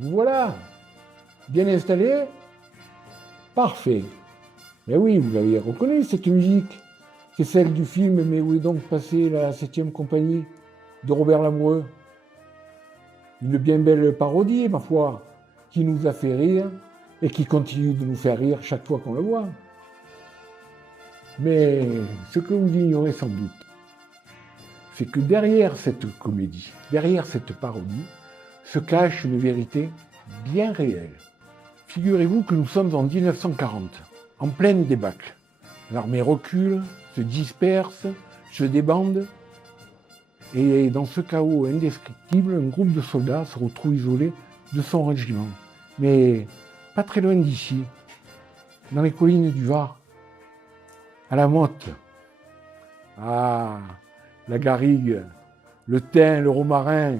Vous voilà, bien installé? Parfait. Mais oui, vous l'avez reconnu, cette musique. C'est celle du film Mais où est donc passée la 7e compagnie de Robert Lamoureux. Une bien belle parodie, ma foi, qui nous a fait rire et qui continue de nous faire rire chaque fois qu'on le voit. Mais ce que vous ignorez sans doute, c'est que derrière cette comédie, derrière cette parodie, se cache une vérité bien réelle. Figurez-vous que nous sommes en 1940, en pleine débâcle. L'armée recule, se disperse, se débande, et dans ce chaos indescriptible, un groupe de soldats se retrouve isolé de son régiment. Mais pas très loin d'ici, dans les collines du Var, à la Motte. Ah, la garrigue, le thym, le romarin,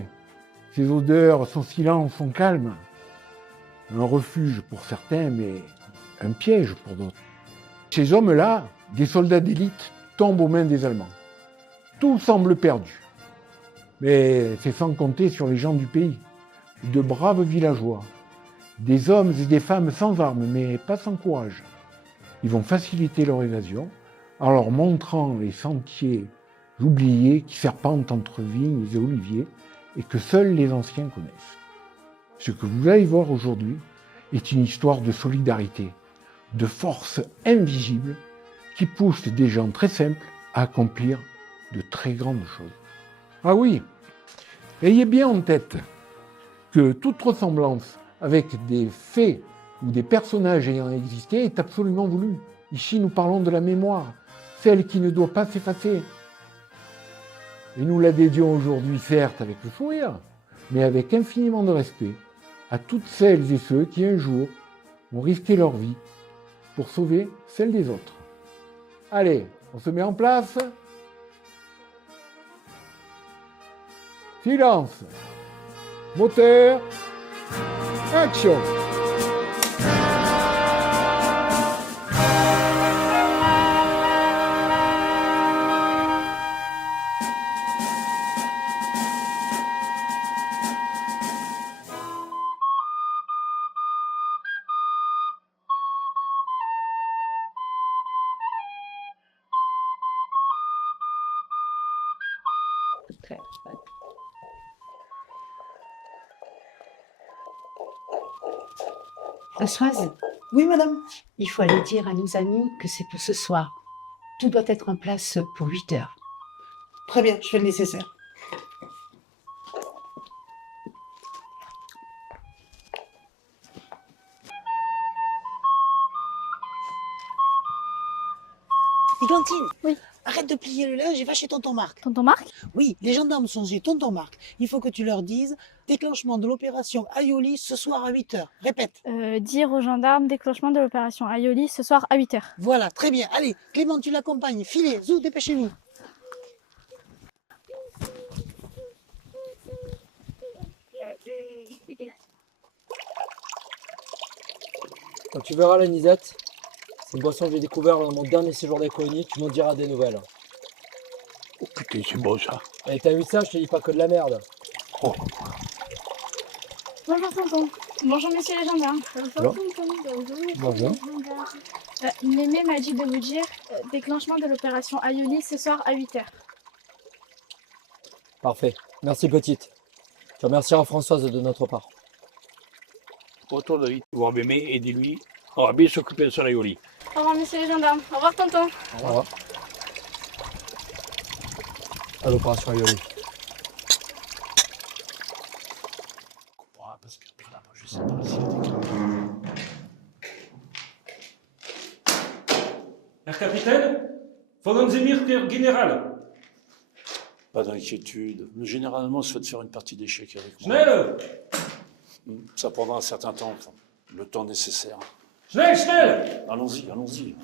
ses odeurs, son silence, son calme. Un refuge pour certains, mais un piège pour d'autres. Ces hommes-là, des soldats d'élite, tombent aux mains des Allemands. Tout semble perdu. Mais c'est sans compter sur les gens du pays, de braves villageois, des hommes et des femmes sans armes, mais pas sans courage. Ils vont faciliter leur évasion en leur montrant les sentiers oubliés qui serpentent entre vignes et oliviers et que seuls les anciens connaissent. Ce que vous allez voir aujourd'hui est une histoire de solidarité, de force invisible qui pousse des gens très simples à accomplir de très grandes choses. Ah oui, ayez bien en tête que toute ressemblance avec des faits ou des personnages ayant existé est absolument voulue. Ici, nous parlons de la mémoire, celle qui ne doit pas s'effacer. Et nous la dédions aujourd'hui, certes, avec le sourire, mais avec infiniment de respect à toutes celles et ceux qui, un jour, ont risqué leur vie pour sauver celle des autres. Allez, on se met en place. Silence. Moteur. Action. Très. Françoise, Oui, madame. il faut aller dire à nos amis que c'est pour ce soir. Tout doit être en place pour 8 heures. Très bien, je fais le nécessaire. Églantine, Oui. arrête de plier le linge et va chez tonton Marc. Tonton Marc? Oui, les gendarmes sont chez tonton Marc. Il faut que tu leur dises déclenchement de l'opération Aioli ce soir à 8h. Répète. Dire aux gendarmes déclenchement de l'opération Aioli ce soir à 8h. Voilà, très bien. Allez, Clément, tu l'accompagnes. Filez, zou, dépêchez-vous. Quand tu verras l'anisette, c'est une boisson que j'ai découvert dans mon dernier séjour d'économie, tu m'en diras des nouvelles. Oh putain, c'est beau ça. Et t'as vu ça, je te dis pas que de la merde. Oh. Bonjour tonton. Bonjour messieurs les gendarmes. Bonjour. Bonjour. Mémé m'a dit de vous dire déclenchement de l'opération Aioli ce soir à 8h. Parfait. Merci petite. Tu remercieras Françoise de notre part. Retour David, voir Mémé, aidez-lui. On va bien s'occuper de son Aioli. Au revoir messieurs les gendarmes. Au revoir tonton. Au revoir. À l'opération Aioli. Parce que là, je sais pas si Herr Capitaine, von Zemir, général. Pas d'inquiétude. Généralement, on souhaite faire une partie d'échecs avec moi. Schnell, Ça prendra un certain temps, enfin, le temps nécessaire. schnell, schnell. Allons-y, allons-y.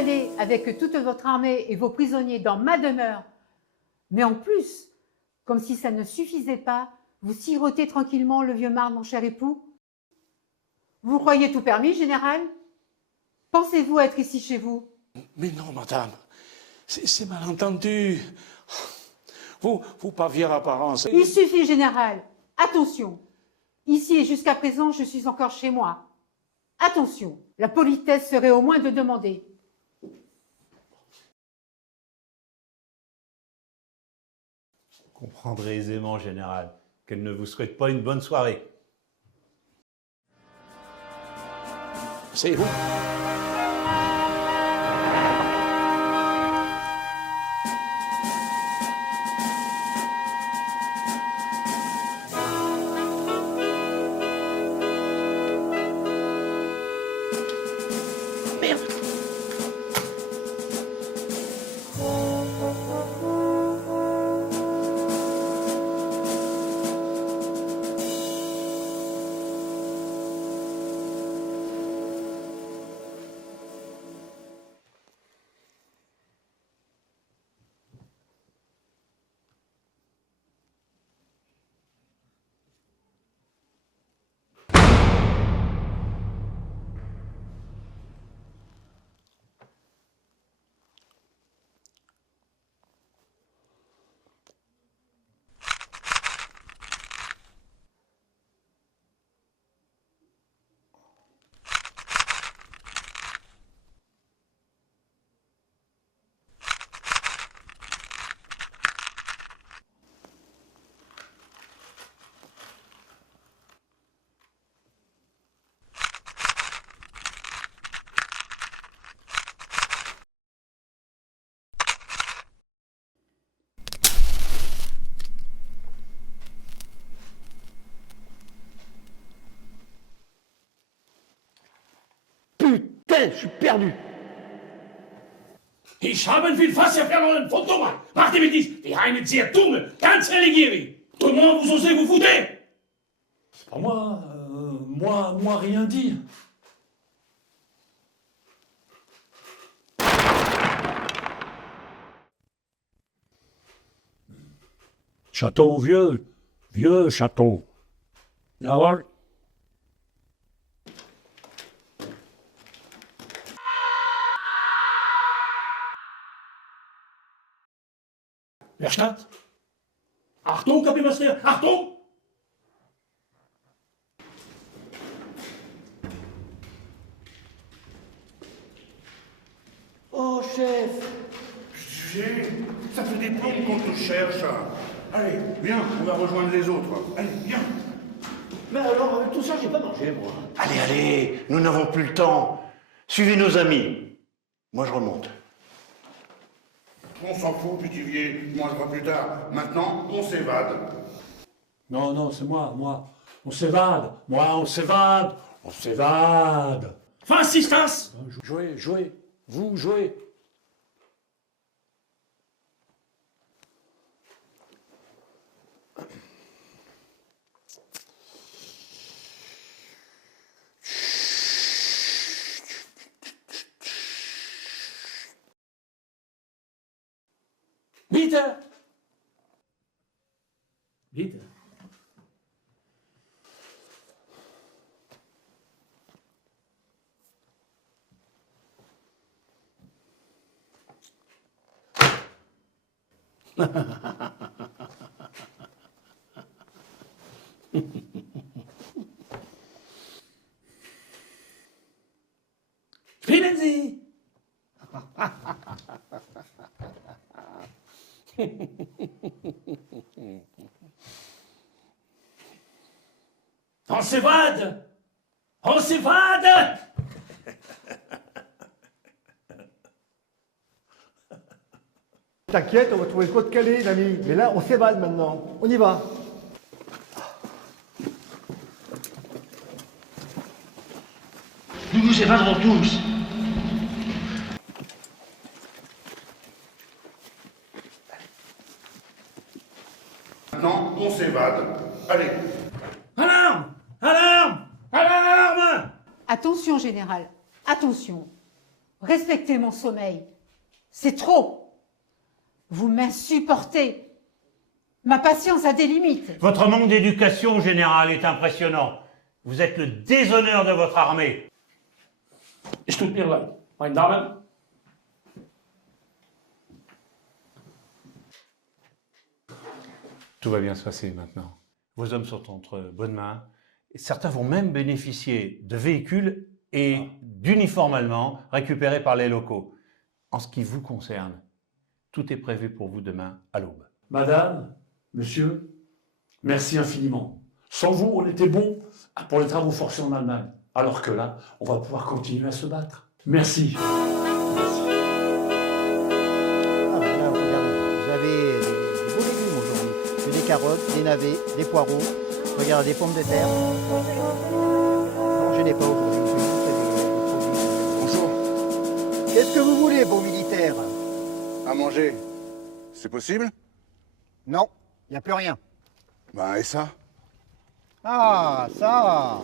installez avec toute votre armée et vos prisonniers dans ma demeure. Mais en plus, comme si ça ne suffisait pas, vous sirotez tranquillement le vieux marde, mon cher époux. Vous croyez tout permis, général? Pensez-vous être ici chez vous? Mais non, madame, c'est mal entendu. Vous pas apparence. Il suffit, général. Attention. Ici et jusqu'à présent, je suis encore chez moi. Attention, la politesse serait au moins de demander. Vous comprendrez aisément, général, qu'elle ne vous souhaite pas une bonne soirée. C'est vous. Putain, je suis perdu. Ich habe viel Wasser verloren von Thomas. Macht ihr mit dies? Die eine sehr dumme, ganz religierig. Comment vous osez vous foutre? C'est pas moi rien dit. Château vieux château. Là-bas. Verstaat? Achtung, Kapellmeister, Achtung! Oh, chef! Ça fait des plombs qu'on te cherche. Allez, viens, on va rejoindre les autres. Allez, viens. Mais alors, avec tout ça, j'ai pas mangé, moi. Allez, nous n'avons plus le temps. Suivez nos amis. Moi, je remonte. On s'en fout, Pithiviers. Moi, je vois plus tard. Maintenant, on s'évade. Non, c'est moi. On s'évade. On s'évade. Fin assistance! Jouez. Vous, jouez. Vite! Spielen Sie! On s'évade! On s'évade! T'inquiète, on va trouver le code calé, l'ami. Mais là, on s'évade maintenant. On y va. Nous nous évaderons tous. Maintenant, on s'évade. Allez. Alarme! Attention, général. Attention. Respectez mon sommeil. C'est trop. Vous m'insupportez. Ma patience a des limites. Votre manque d'éducation générale est impressionnant. Vous êtes le déshonneur de votre armée. Es tut mir leid, meine Damen. Tout va bien se passer maintenant. Vos hommes sont entre bonnes mains. Certains vont même bénéficier de véhicules et d'uniformes allemands récupérés par les locaux. En ce qui vous concerne, tout est prévu pour vous demain à l'aube. Madame, monsieur, merci infiniment. Sans vous, on était bon pour les travaux forcés en Allemagne. Alors que là, on va pouvoir continuer à se battre. Merci. Ah, là, regardez, vous avez des beaux légumes aujourd'hui. J'ai des carottes, des navets, des poireaux. Regardez, des pommes de terre. Non, je n'ai pas aujourd'hui. J'ai juste des produits. Bonjour. Qu'est-ce que vous voulez, beau militaire? À manger, c'est possible? Non, il n'y a plus rien. Bah, et ça? Ah, ça.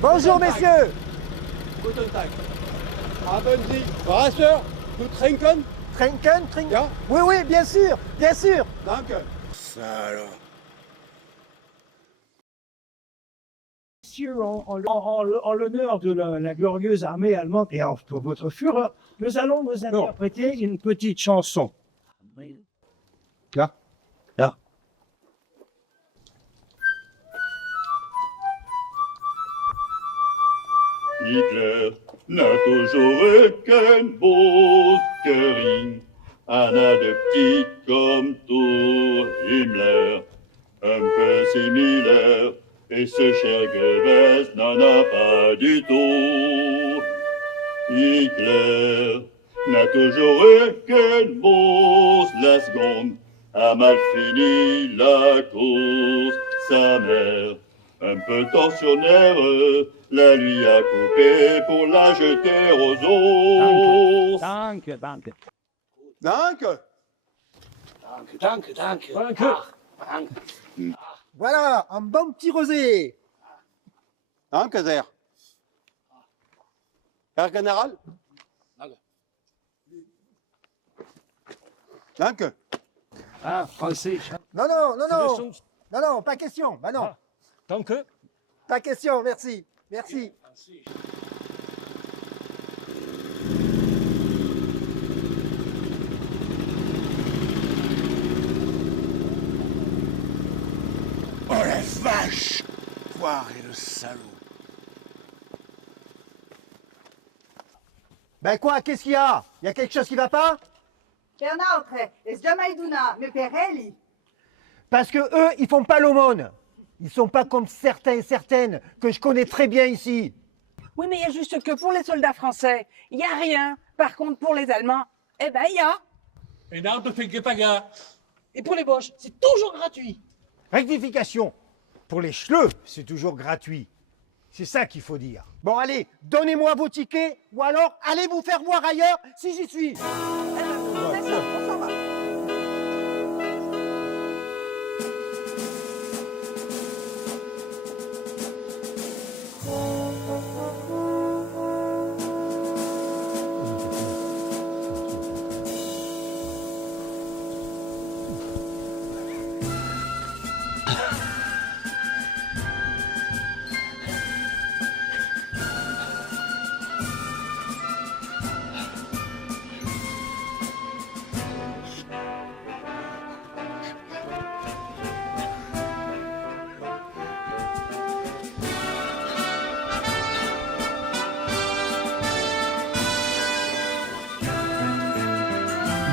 Bonjour, messieurs. Guten Tag. Haben Sie Wasser zu trinken? Trinken? Ja? Oui, oui, bien sûr, bien sûr. Danke. Ça alors. Messieurs, en l'honneur de la glorieuse armée allemande et pour votre fureur, nous allons vous interpréter une petite chanson. Là. Là. Hitler n'a toujours eu qu'un beau cœuring, Anna de petit comme tout Himmler, un peu similaire, et ce cher Goebbels n'en a pas du tout. Hitler n'a toujours eu qu'une bourse, la seconde a mal fini la course, sa mère, un peu tortionnaire, la lui a coupé pour la jeter aux ours. Danke, danke. Danke. Danke, danke. Danke. Danke. Voilà, un bon petit rosé. Danke sehr. Herr General? Danke. Ah, français. Non, non, non, C'est la non. chanson. Non, non, pas question. Bah non. Danke. Pas question, merci. Merci. Oh la vache! Poiré le salaud. Ben quoi, qu'est-ce qu'il y a? Il y a quelque chose qui va pas? Parce que eux, ils font pas l'aumône. Ils sont pas comme certains et certaines que je connais très bien ici. Oui, mais il y a juste que pour les soldats français, il n'y a rien. Par contre, pour les Allemands, eh ben, il y a. Et pour les Boches, c'est toujours gratuit. Rectification. Pour les schleux, c'est toujours gratuit. C'est ça qu'il faut dire. Bon, allez, donnez-moi vos tickets ou alors allez vous faire voir ailleurs si j'y suis. C'est ça, on s'en va.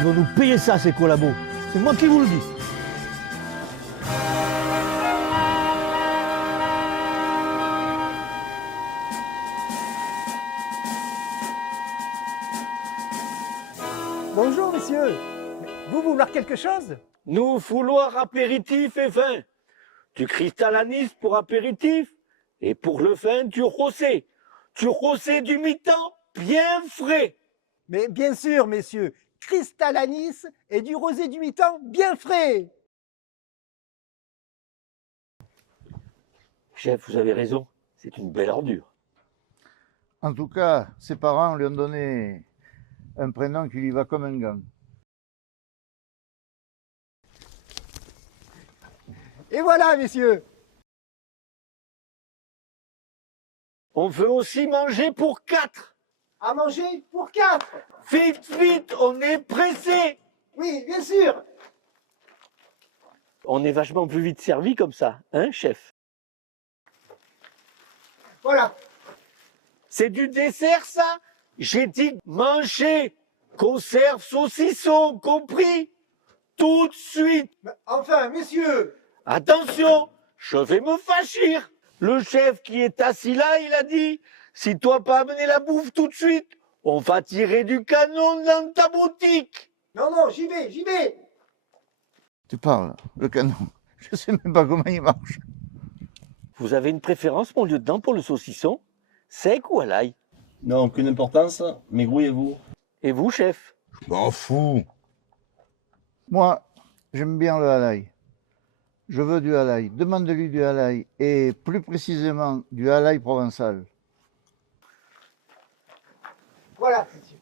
Ils vont nous payer ça, ces collabos. C'est moi qui vous le dis. Bonjour, messieurs. vous vouloir quelque chose? Nous vouloir apéritif et vin. Du cristal anis pour apéritif et pour le vin du rosé. Du rosé du mi-temps bien frais. Mais bien sûr, messieurs, cristal anis et du rosé du mi-temps bien frais. Chef, vous avez raison, c'est une belle ordure. En tout cas, ses parents lui ont donné un prénom qui lui va comme un gant. Et voilà, messieurs. On veut aussi manger pour 4. À manger pour 4. Vite, vite, on est pressé. Oui, bien sûr. On est vachement plus vite servi comme ça, hein, chef? Voilà. C'est du dessert, ça? J'ai dit manger. Conserve saucisson, compris? Tout de suite. Mais enfin, messieurs. Attention, je vais me fâcher. Le chef qui est assis là, il a dit, si toi pas amené la bouffe tout de suite, on va tirer du canon dans ta boutique. Non, non, j'y vais, j'y vais. Tu parles, le canon. Je sais même pas comment il marche. Vous avez une préférence, mon lieutenant, pour le saucisson? Sec ou à l'ail? Non, aucune importance, mais grouillez-vous. Et vous, chef? Je m'en fous. Moi, j'aime bien le halaï. Je veux du halaï. Demande-lui du halaï. Et plus précisément, du halaï provençal. Voilà, monsieur.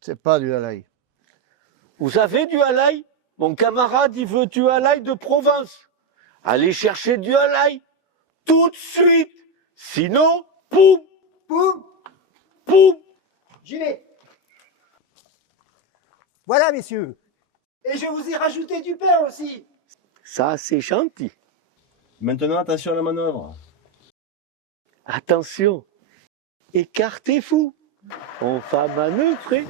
C'est pas du halaï. Vous avez du halaï? Mon camarade, il veut du halaï de Provence. Allez chercher du halaï tout de suite. Sinon, poum, poum, poum. J'y vais. Voilà, messieurs. Et je vous ai rajouté du pain aussi. Ça, c'est gentil. Maintenant, attention à la manœuvre. Attention, écartez-vous. On va manœuvrer.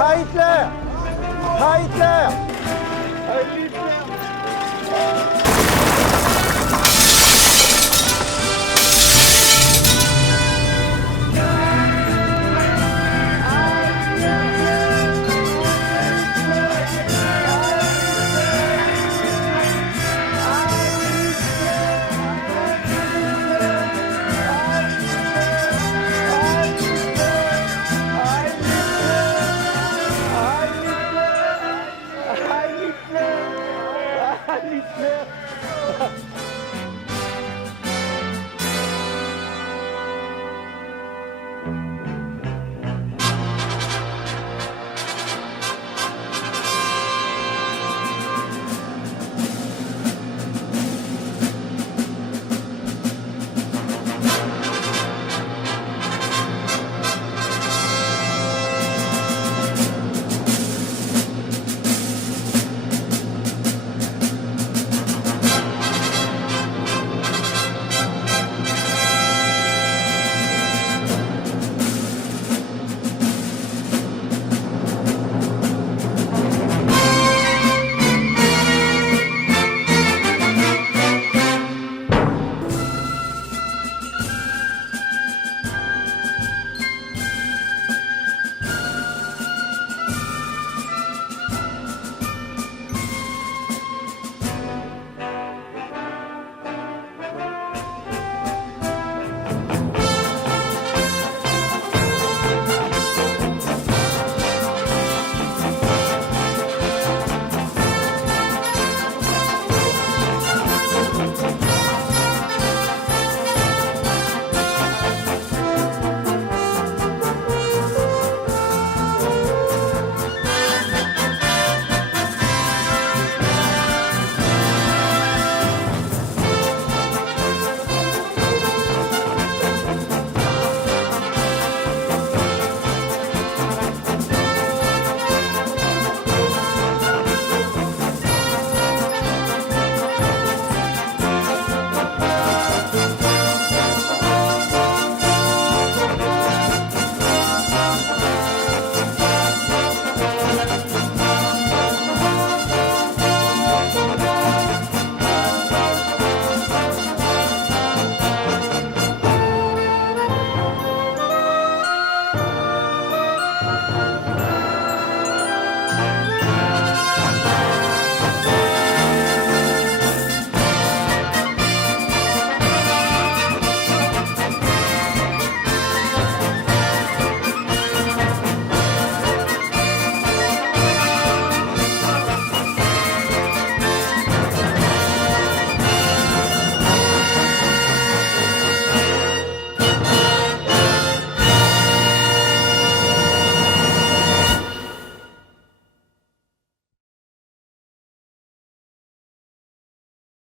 Hitler!